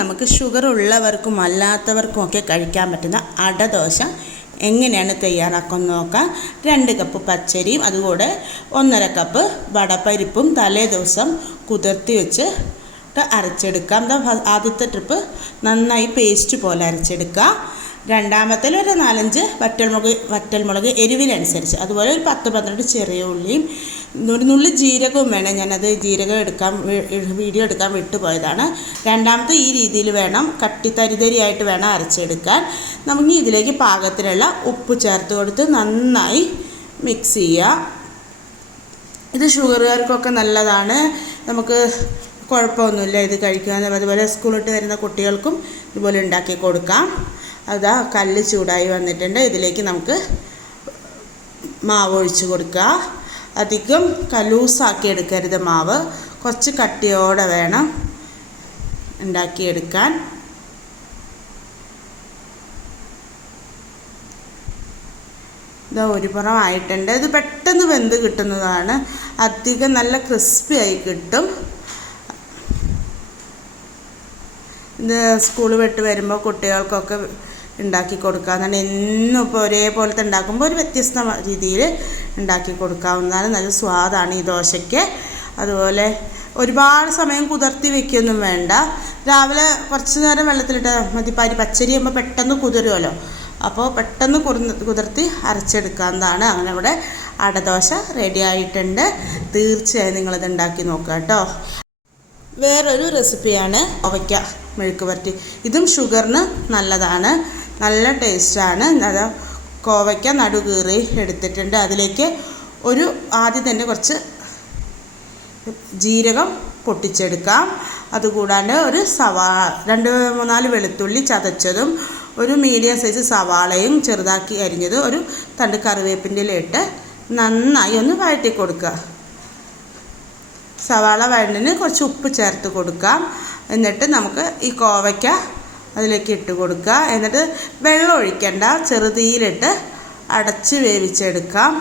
നമുക്ക് ഷുഗർ ഉള്ളവർക്കും അല്ലാത്തവർക്കും ഒക്കെ കഴിക്കാൻ പറ്റുന്ന അടദോശ എങ്ങനെയാണ് തയ്യാറാക്കുന്നത് നോക്കാം. രണ്ട് കപ്പ് പച്ചരിയും അതുകൂടെ ഒന്നര കപ്പ് വടപ്പരിപ്പും തലേ ദിവസം കുതിർത്തി വെച്ച് അരച്ചെടുക്കാം. ആദ്യത്തെ ട്രിപ്പ് നന്നായി പേസ്റ്റ് പോലെ അരച്ചെടുക്കുക രണ്ടാമത്തേൽ ഒരു നാലഞ്ച് വറ്റൽമുളക് വറ്റൽമുളക് എരിവിനനുസരിച്ച് അതുപോലെ ഒരു പത്ത് പന്ത്രണ്ട് ചെറിയ ഉള്ളിയും ഒരു നുള്ളി ജീരകവും വേണം. ഞാനത് ജീരകം എടുക്കാൻ വീഡിയോ എടുക്കാൻ വിട്ടുപോയതാണ്. രണ്ടാമത്തെ ഈ രീതിയിൽ വേണം കട്ടി തരിതരിയായിട്ട് വേണം അരച്ചെടുക്കാൻ. നമുക്ക് ഇതിലേക്ക് പാകത്തിനുള്ള ഉപ്പ് ചേർത്ത് കൊടുത്ത് നന്നായി മിക്സ് ചെയ്യുക ഇത് ഷുഗറുകാർക്കൊക്കെ നല്ലതാണ്. നമുക്ക് കുഴപ്പമൊന്നുമില്ല. ഇത് കഴിക്കാൻ അതുപോലെ സ്കൂളിട്ട് വരുന്ന കുട്ടികൾക്കും ഇതുപോലെ ഉണ്ടാക്കി കൊടുക്കാം. അതാ കല്ല് ചൂടായി വന്നിട്ടുണ്ട്. ഇതിലേക്ക് നമുക്ക് മാവ് ഒഴിച്ച് കൊടുക്കുക അധികം കലൂസാക്കി എടുക്കരുത് മാവ്. കുറച്ച് കട്ടിയോടെ വേണം ഉണ്ടാക്കിയെടുക്കാൻ. ഇതാ ഒരു പുറം ആയിട്ടുണ്ട് ഇത് പെട്ടെന്ന് വെന്ത് കിട്ടുന്നതാണ്. അധികം നല്ല ക്രിസ്പി ആയി കിട്ടും. ഇത് സ്കൂൾ വിട്ട് വരുമ്പോൾ കുട്ടികൾക്കൊക്കെ ഉണ്ടാക്കി കൊടുക്കുക എന്നാണ്. എന്നും ഇപ്പോൾ ഒരേപോലത്തെ ഉണ്ടാക്കുമ്പോൾ ഒരു വ്യത്യസ്ത രീതിയിൽ ഉണ്ടാക്കി കൊടുക്കാവുന്നതാണ്. നല്ല സ്വാദാണ് ഈ ദോശയ്ക്ക്. അതുപോലെ ഒരുപാട് സമയം കുതിർത്തി വെക്കൊന്നും വേണ്ട. രാവിലെ കുറച്ച് നേരം വെള്ളത്തിലിട്ട് മതി. പരി പച്ചരി ആകുമ്പോൾ പെട്ടെന്ന് കുതിരുമല്ലോ അപ്പോൾ പെട്ടെന്ന് കുതിർന്ന് കുതിർത്തി അരച്ചെടുക്കാവുന്നതാണ്. അങ്ങനെ ഇവിടെ അടദോശ റെഡി ആയിട്ടുണ്ട്. തീർച്ചയായും നിങ്ങളിത് ഉണ്ടാക്കി നോക്കുക കേട്ടോ. വേറൊരു റെസിപ്പിയാണ് അവയ്ക്ക മെഴുക്ക് വരട്ടി ഇതും ഷുഗറിന് നല്ലതാണ്. നല്ല ടേസ്റ്റാണ്. അത് കോവയ്ക്ക നടുകീറി എടുത്തിട്ടുണ്ട്. അതിലേക്ക് ഒരു ആദ്യം തന്നെ കുറച്ച് ജീരകം പൊട്ടിച്ചെടുക്കാം. അതുകൂടാണ്ട് ഒരു സവാ രണ്ട് മൂന്നാൽ വെളുത്തുള്ളി ചതച്ചതും ഒരു മീഡിയം സൈസ് സവാളയും ചെറുതാക്കി അരിഞ്ഞത് ഒരു തണ്ട് കറിവേപ്പിന്റെ ഇട്ട് നന്നായി ഒന്ന് വഴറ്റി കൊടുക്കുക. സവാള വഴണ്ടിന് കുറച്ച് ഉപ്പ് ചേർത്ത് കൊടുക്കാം. എന്നിട്ട് നമുക്ക് ഈ കോവയ്ക്ക അതിലേക്ക് ഇട്ട് കൊടുക്കുക. എന്നിട്ട് വെള്ളം ഒഴിക്കണ്ട. ചെറുതീയിലിട്ട് അടച്ച് വേവിച്ചെടുക്കാം.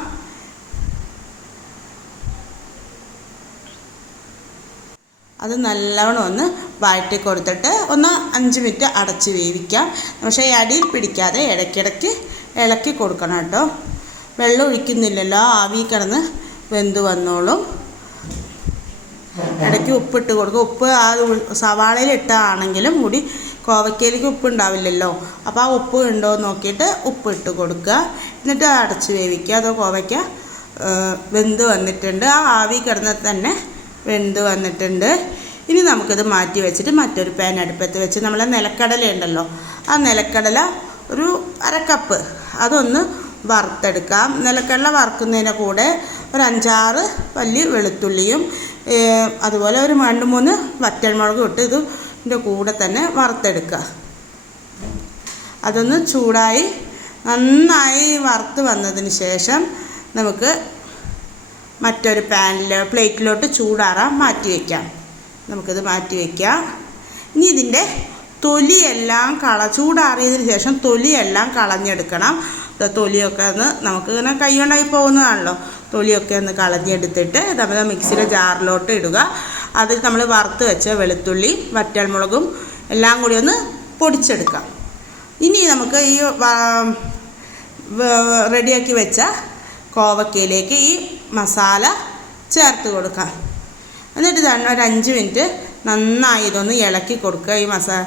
അത് നല്ലവണ്ണം ഒന്ന് വഴറ്റി കൊടുത്തിട്ട് ഒന്ന് അഞ്ച് മിനിറ്റ് അടച്ച് വേവിക്കാം. പക്ഷേ അടിയിൽ പിടിക്കാതെ ഇടയ്ക്കിടയ്ക്ക് ഇളക്കി കൊടുക്കണം കേട്ടോ. വെള്ളം ഒഴിക്കുന്നില്ലല്ലോ. ആവി കിടന്ന് വെന്ത് വന്നോളും. ഇടയ്ക്ക് ഉപ്പിട്ട് കൊടുക്കുക. ഉപ്പ് ആ സവാളയിൽ ഇട്ടാണെങ്കിലും കൂടി കോവയ്ക്കയിലേക്ക് ഉപ്പ് ഉണ്ടാവില്ലല്ലോ അപ്പോൾ ആ ഉപ്പ് ഉണ്ടോ എന്ന് നോക്കിയിട്ട് ഉപ്പ് ഇട്ട് കൊടുക്കുക. എന്നിട്ട് അടച്ച് വേവിക്കുക. അതോ കോവയ്ക്ക വെന്ത് വന്നിട്ടുണ്ട്. ആ ആവി കിടന്ന് തന്നെ വെന്ത് വന്നിട്ടുണ്ട്. ഇനി നമുക്കിത് മാറ്റി വെച്ചിട്ട് മറ്റൊരു പാൻ അടുപ്പത്ത് വെച്ച് നമ്മളെ നിലക്കടല ഉണ്ടല്ലോ ആ നിലക്കടല ഒരു അര കപ്പ് അതൊന്ന് വറുത്തെടുക്കാം. നിലക്കടല വറുക്കുന്നതിന്റെ കൂടെ ഒരു അഞ്ചാറ് പല്ലി വെളുത്തുള്ളിയും അതുപോലെ ഒരു രണ്ട് മൂന്ന് വറ്റൽമുളകും ഇട്ട് ഇത് ഇതിന്റെ കൂടെ തന്നെ വറുത്തെടുക്കുക. അതൊന്ന് ചൂടായി നന്നായി വറുത്ത് വന്നതിന് ശേഷം നമുക്ക് മറ്റൊരു പാനിൽ പ്ലേറ്റിലോട്ട് ചൂടാറാൻ മാറ്റി വയ്ക്കാം. നമുക്കിത് മാറ്റി വയ്ക്കാം. ഇനി ഇതിന്റെ തൊലിയെല്ലാം കള ചൂടാറിയതിന് ശേഷം തൊലിയെല്ലാം കളഞ്ഞെടുക്കണം. തൊലിയൊക്കെ ഒന്ന് നമുക്ക് ഇങ്ങനെ കൈ കൊണ്ടായി പോകുന്നതാണല്ലോ. തൊലിയൊക്കെ ഒന്ന് കളഞ്ഞെടുത്തിട്ട് നമ്മൾ മിക്സിയുടെ ജാറിലോട്ട് ഇടുക. അതിൽ നമ്മൾ വറുത്ത് വെച്ച വെളുത്തുള്ളി വറ്റൽമുളകും എല്ലാം കൂടി ഒന്ന് പൊടിച്ചെടുക്കാം. ഇനി നമുക്ക് ഈ റെഡിയാക്കി വെച്ച കോവക്കയിലേക്ക് ഈ മസാല ചേർത്ത് കൊടുക്കാം. എന്നിട്ട് തന്നെ ഒരു അഞ്ച് മിനിറ്റ് നന്നായി ഇതൊന്ന് ഇളക്കി കൊടുക്കുക. ഈ മസാല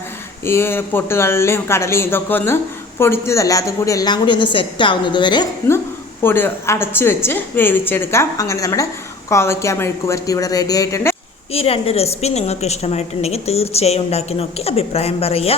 ഈ പൊട്ടുകളിലെയും കടലയും ഇതൊക്കെ ഒന്ന് പൊടിച്ചതല്ല അതും കൂടി എല്ലാം കൂടി ഒന്ന് സെറ്റ് ആവുന്നത് വരെ ഒന്ന് പൊടി അടച്ച് വെച്ച് വേവിച്ചെടുക്കാം. അങ്ങനെ നമ്മുടെ കോവയ്ക്ക മെഴുക്ക് വരട്ടി ഇവിടെ റെഡി ആയിട്ടുണ്ട്. ഈ രണ്ട് റെസിപ്പി നിങ്ങൾക്ക് ഇഷ്ടമായിട്ടുണ്ടെങ്കിൽ തീർച്ചയായും ഉണ്ടാക്കി നോക്കി അഭിപ്രായം പറയുക.